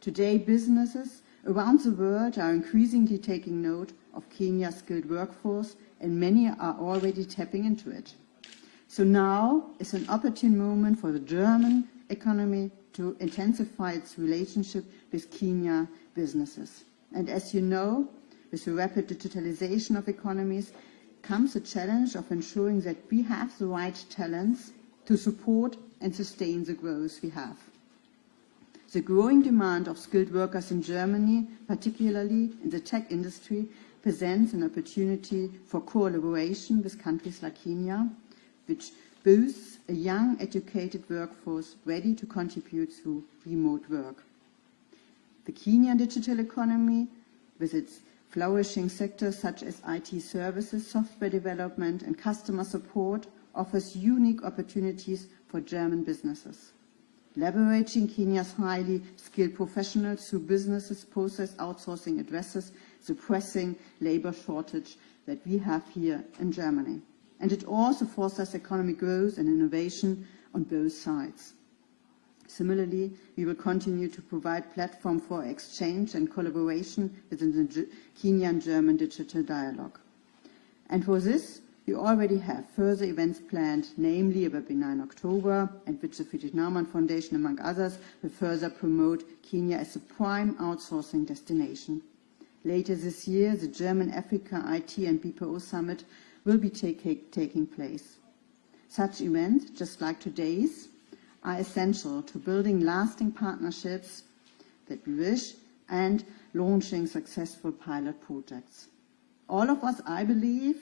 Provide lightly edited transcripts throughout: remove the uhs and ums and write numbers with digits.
Today, businesses around the world are increasingly taking note of Kenya's skilled workforce, and many are already tapping into it. So now is an opportune moment for the German economy to intensify its relationship with Kenya businesses. And as you know, with the rapid digitalization of economies comes the challenge of ensuring that we have the right talents to support and sustain the growth we have. The growing demand of skilled workers in Germany, particularly in the tech industry, presents an opportunity for collaboration with countries like Kenya, which boasts a young, educated workforce ready to contribute through remote work. The Kenyan digital economy, with its flourishing sectors such as IT services, software development, and customer support, offers unique opportunities for German businesses. Leveraging Kenya's highly skilled professionals through businesses process outsourcing addresses the pressing labor shortage that we have here in Germany. And it also fosters economic growth and innovation on both sides. Similarly, we will continue to provide platform for exchange and collaboration within the Kenyan-German digital dialogue. And for this, we already have further events planned, namely a webinar in October, at which the Friedrich Naumann Foundation, among others, will further promote Kenya as a prime outsourcing destination. Later this year, the German Africa IT and BPO Summit will be taking place. Such events, just like today's, are essential to building lasting partnerships that we wish and launching successful pilot projects. All of us, I believe,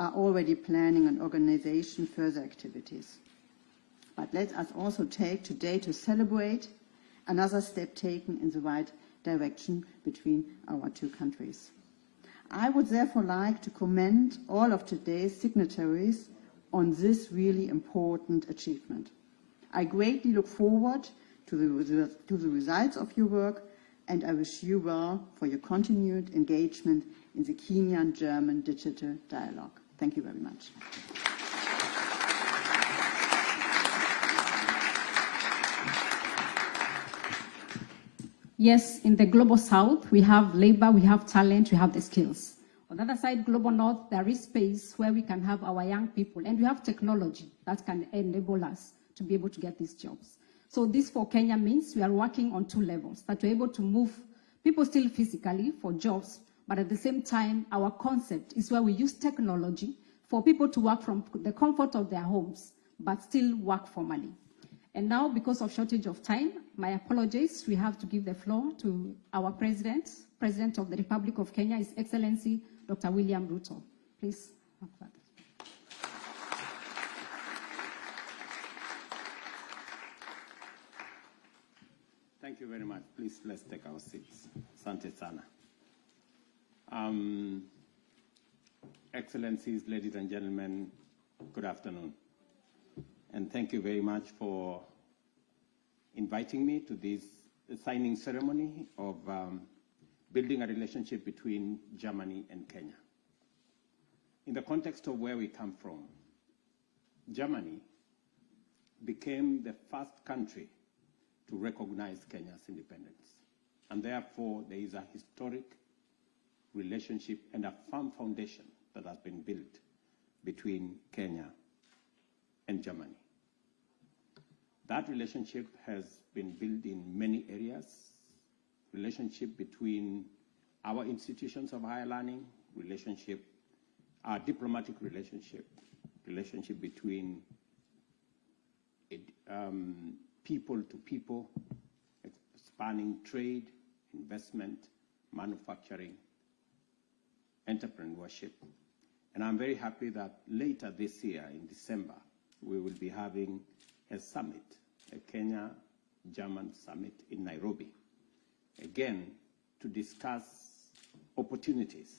are already planning and organizing further activities. But let us also take today to celebrate another step taken in the right direction between our two countries. I would therefore like to commend all of today's signatories on this really important achievement. I greatly look forward to the results of your work, and I wish you well for your continued engagement in the Kenyan-German digital dialogue. Thank you very much. Yes, in the global south, we have labor, we have talent, we have the skills. On the other side, global north, there is space where we can have our young people, and we have technology that can enable us to be able to get these jobs. So this for Kenya means we are working on two levels, that we're able to move people still physically for jobs, but at the same time, our concept is where we use technology for people to work from the comfort of their homes, but still work formally. And now, because of shortage of time, my apologies, we have to give the floor to our President of the Republic of Kenya, His Excellency, Dr. William Ruto. Please. Thank you very much. Please, let's take our seats. Asante sana. Excellencies, ladies and gentlemen, good afternoon. And thank you very much for inviting me to this signing ceremony of building a relationship between Germany and Kenya. In the context of where we come from, Germany became the first country to recognize Kenya's independence. And therefore, there is a historic relationship and a firm foundation that has been built between Kenya and Germany. That relationship has been built in many areas. Relationship between our institutions of higher learning, our diplomatic relationship between people to people, spanning trade, investment, manufacturing, entrepreneurship. And I'm very happy that later this year, in December, we will be having a summit, a Kenya-German summit in Nairobi, again, to discuss opportunities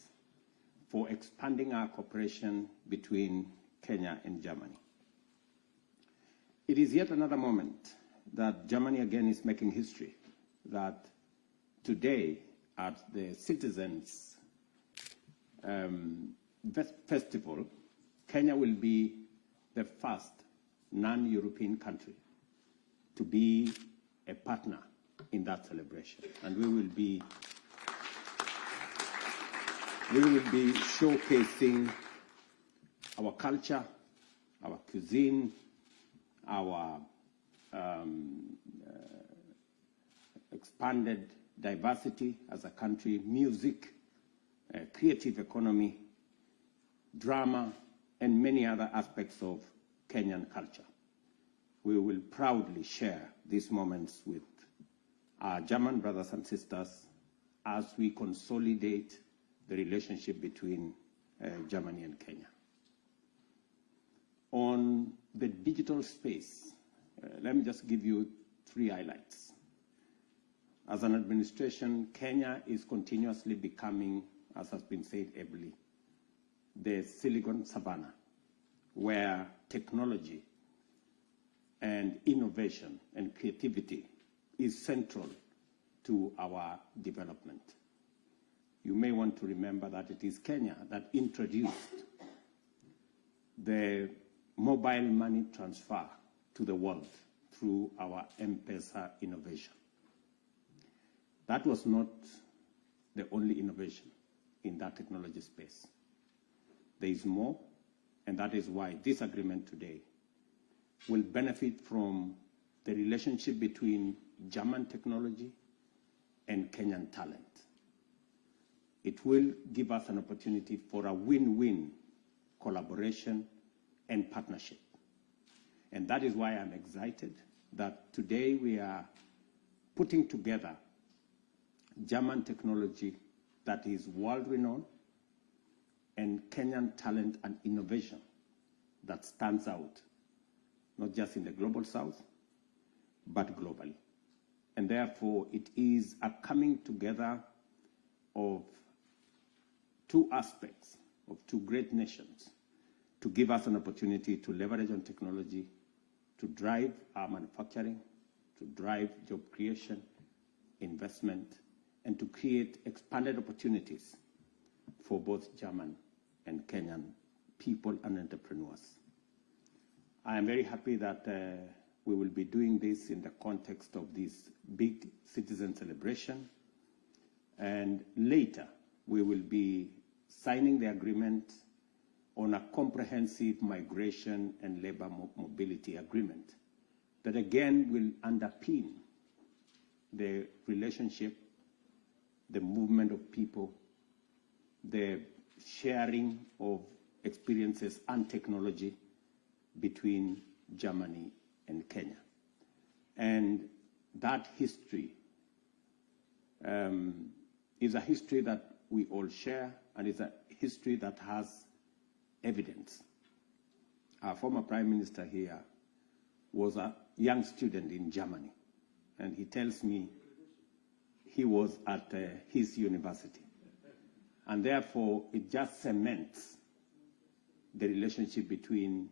for expanding our cooperation between Kenya and Germany. It is yet another moment that Germany again is making history, that today at the Citizens Festival, Kenya will be the first non-European country to be a partner in that celebration. And we will be showcasing our culture, our cuisine, our expanded diversity as a country, music, creative economy, drama, and many other aspects of Kenyan culture. We will proudly share these moments with our German brothers and sisters as we consolidate the relationship between Germany and Kenya. On the digital space, let me just give you 3 highlights. As an administration, Kenya is continuously becoming, as has been said ably, the Silicon Savannah, where technology and innovation and creativity is central to our development. You may want to remember that it is Kenya that introduced the mobile money transfer to the world through our M-Pesa innovation. That was not the only innovation in that technology space. There is more, and that is why this agreement today will benefit from the relationship between German technology and Kenyan talent. It will give us an opportunity for a win-win collaboration and partnership. And that is why I'm excited that today we are putting together German technology that is world-renowned and Kenyan talent and innovation that stands out, not just in the global south, but globally. And therefore, it is a coming together of 2 aspects of 2 great nations to give us an opportunity to leverage on technology, to drive our manufacturing, to drive job creation, investment, and to create expanded opportunities for both German and Kenyan people and entrepreneurs. I am very happy that we will be doing this in the context of this big citizen celebration. And later, we will be signing the agreement on a comprehensive migration and labor mobility agreement that again will underpin the relationship, the movement of people, the sharing of experiences and technology between Germany and Kenya. And that history is a history that we all share, and is a history that has evidence. Our former Prime Minister here was a young student in Germany, and he tells me he was at his university. And therefore, it just cements the relationship between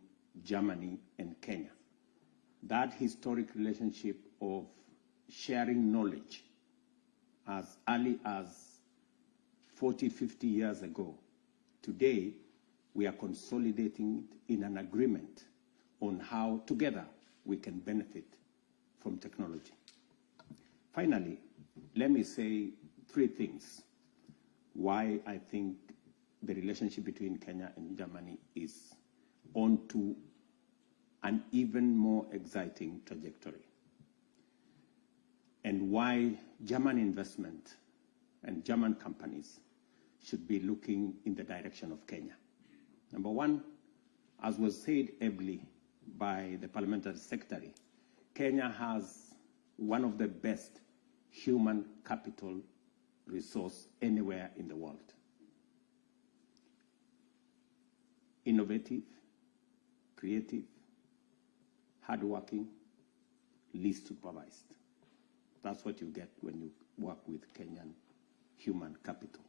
Germany and Kenya. That historic relationship of sharing knowledge as early as 40, 50 years ago. Today, we are consolidating it in an agreement on how together we can benefit from technology. Finally, let me say 3 things why I think the relationship between Kenya and Germany is on to an even more exciting trajectory, and why German investment and German companies should be looking in the direction of Kenya. Number 1, as was said ably by the Parliamentary Secretary, Kenya has one of the best human capital resource anywhere in the world. Innovative, creative, hardworking, least supervised. That's what you get when you work with Kenyan human capital.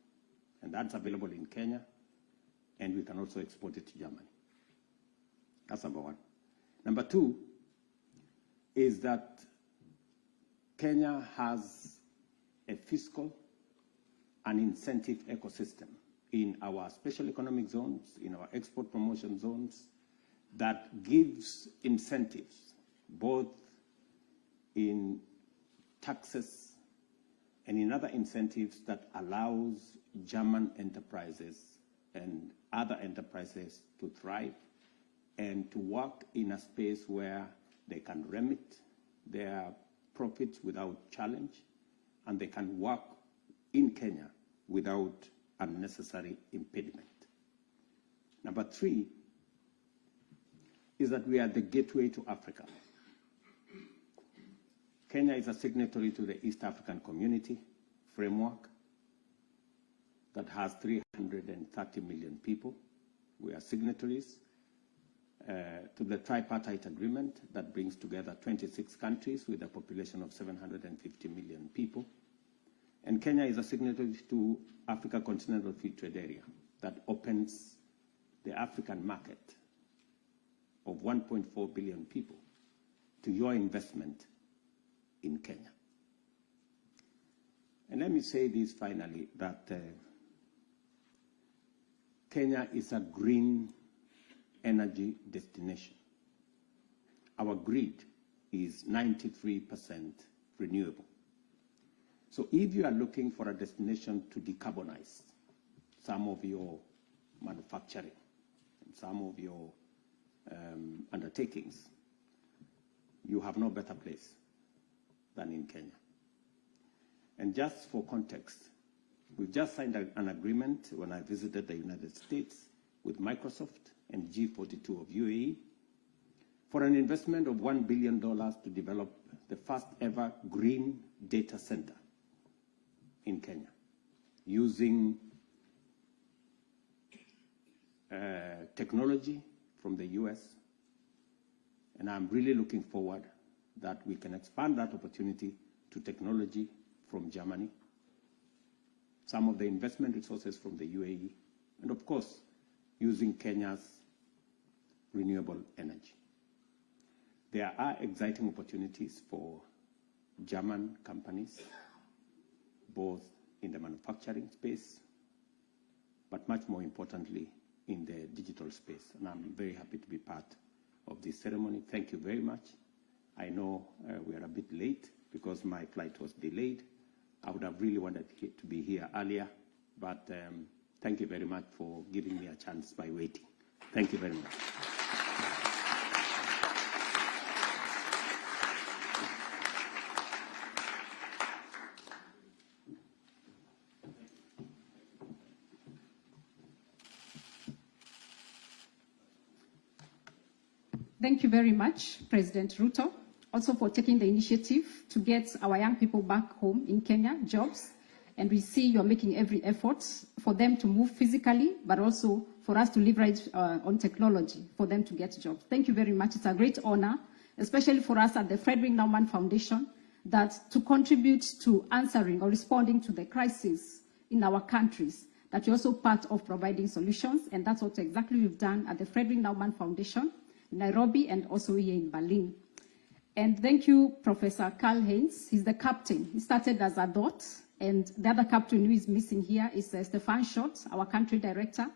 And that's available in Kenya, and we can also export it to Germany. That's number 1. Number 2 is that Kenya has a fiscal and incentive ecosystem in our special economic zones, in our export promotion zones, that gives incentives both in taxes, and in other incentives that allows German enterprises and other enterprises to thrive and to work in a space where they can remit their profits without challenge, and they can work in Kenya without unnecessary impediment. Number 3 is that we are the gateway to Africa. Kenya is a signatory to the East African Community Framework that has 330 million people. We are signatories to the tripartite agreement that brings together 26 countries with a population of 750 million people. And Kenya is a signatory to Africa Continental Free Trade Area that opens the African market of 1.4 billion people to your investment in Kenya. And let me say this finally, that Kenya is a green energy destination. Our grid is 93% renewable. So if you are looking for a destination to decarbonize some of your manufacturing and some of your undertakings, you have no better place than in Kenya. And just for context, we've just signed an agreement when I visited the United States with Microsoft and G42 of UAE for an investment of $1 billion to develop the first ever green data center in Kenya using technology from the US. And I'm really looking forward that we can expand that opportunity to technology from Germany, some of the investment resources from the UAE, and of course, using Kenya's renewable energy. There are exciting opportunities for German companies, both in the manufacturing space, but much more importantly, in the digital space. And I'm very happy to be part of this ceremony. Thank you very much. I know we are a bit late because my flight was delayed. I would have really wanted to be here earlier, but thank you very much for giving me a chance by waiting. Thank you very much. Thank you very much, President Ruto, also for taking the initiative to get our young people back home in Kenya, jobs. And we see you're making every effort for them to move physically, but also for us to leverage on technology for them to get jobs. Thank you very much. It's a great honor, especially for us at the Frederick Naumann Foundation, that to contribute to answering or responding to the crisis in our countries, that you're also part of providing solutions. And that's what exactly we've done at the Frederick Naumann Foundation in Nairobi and also here in Berlin. And thank you, Professor Karl-Heinz. He's the captain. He started as a dot, and the other captain who is missing here is Stefan Schott, our country director.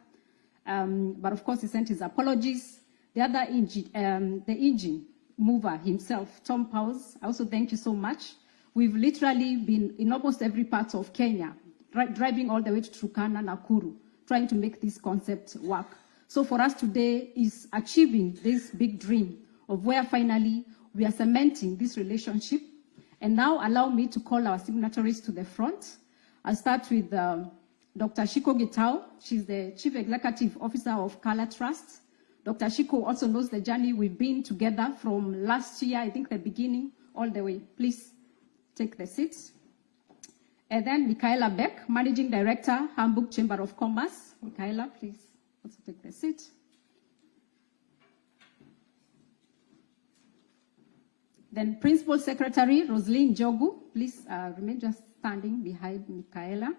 But of course, he sent his apologies. The other engine mover himself, Tom Powers, I also thank you so much. We've literally been in almost every part of Kenya, driving all the way to Turkana, Nakuru, trying to make this concept work. So for us today is achieving this big dream of where finally we are cementing this relationship. And now allow me to call our signatories to the front. I'll start with Dr. Shiko Gitau. She's the Chief Executive Officer of Kala Trust. Dr. Shiko also knows the journey we've been together from last year, I think the beginning, all the way. Please take the seats. And then Michaela Beck, Managing Director, Hamburg Chamber of Commerce. Michaela, please also take the seat. Then Principal Secretary Rosaline Jogu, please remain just standing behind Michaela.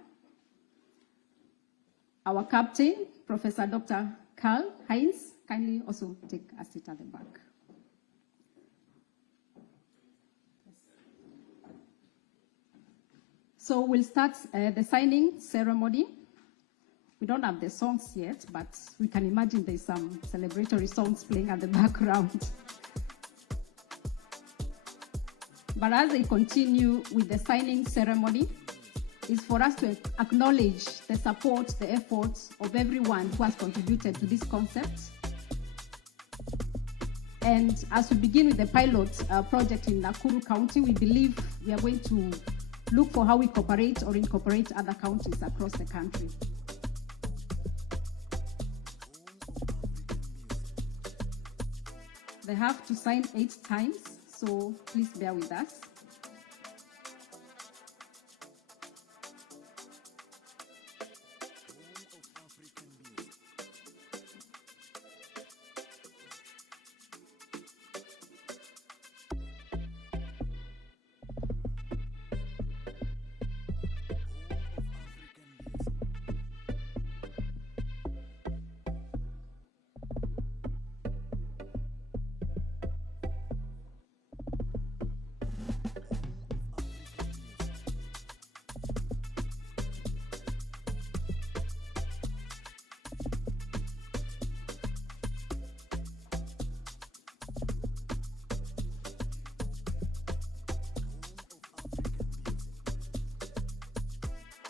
Our Captain, Professor Dr. Karl-Heinz, kindly also take a seat at the back. So we'll start the signing ceremony. We don't have the songs yet, but we can imagine there's some celebratory songs playing at the background. But as they continue with the signing ceremony, is for us to acknowledge the support, the efforts of everyone who has contributed to this concept. And as we begin with the pilot project in Nakuru County, we believe we are going to look for how we cooperate or incorporate other counties across the country. They have to sign 8 times, so please bear with us.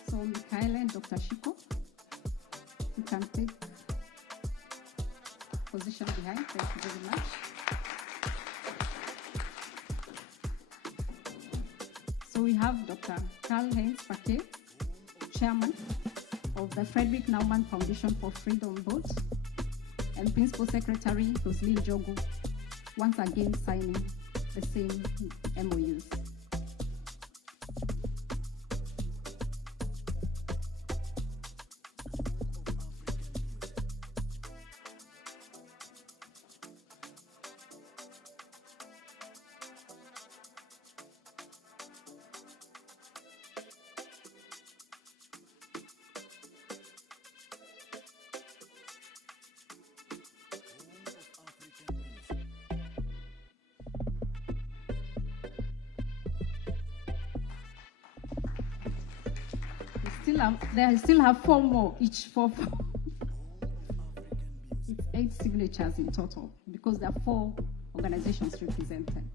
So Michaela and Dr. Shiko, you can take position behind. Thank you very much. So we have Dr. Karl-Heinz Paqué, Chairman of the Frederick Naumann Foundation for Freedom Board, and Principal Secretary Roslyn Jogo, once again signing the same MOUs. They still have 4 more, each 4. It's 8 signatures in total, because there are 4 organizations represented.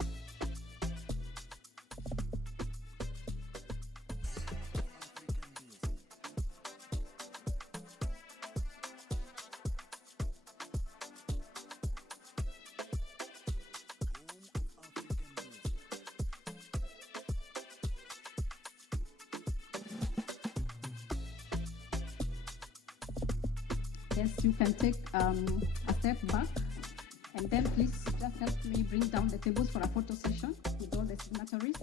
Yes, you can take a step back, and then please just help me bring down the tables for a photo session with all the signatories.